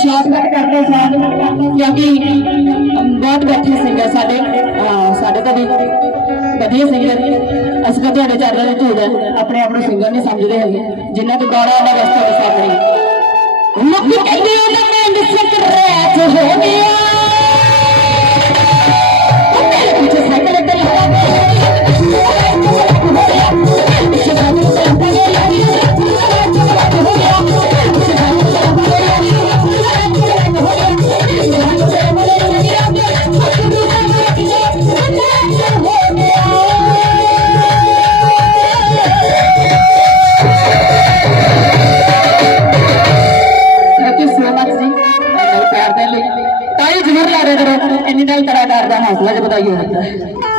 ਸ਼ੌਕ ਕਰਦੇ ਸਨ ਕਿਉਂਕਿ ਬਹੁਤ ਬੱਚੇ ਸਿੰਗਰ ਸਾਡੇ। ਸਾਡੇ ਤਾਂ ਵੀ ਵਧੀਆ ਸਿੰਗਰ ਅਸੀਂ ਤਾਂ ਤੁਹਾਡੇ ਚੈਨਲ ਦੇ ਧੂੜ ਆਪਣੇ ਆਪ ਨੂੰ ਸਿੰਗਰ ਨਹੀਂ ਸਮਝਦੇ ਹੈਗੇ। ਜਿਨ੍ਹਾਂ ਤੇ ਗਾਣਾ ਉਹਨਾਂ ਵਾਸਤੇ ਸਾਹਮਣੇ। ਲੋਕ ਕਹਿੰਦੇ ਉਹਨਾਂ ਨੇ ਮਿਸਕ ਰੈਤ ਹੋ ਗਈ। ਮੇਰੇ ਪਿਆਰ ਦੇ ਜ਼ਰੂਰ ਲਾ ਕਰੋ। ਇੰਨੀ ਨਾਲ ਕਲਾਕਾਰ ਦਾ ਹੌਸਲਾ ਜ ਵਧਾਈ ਹੋ ਜਾਂਦਾ ਹੈ।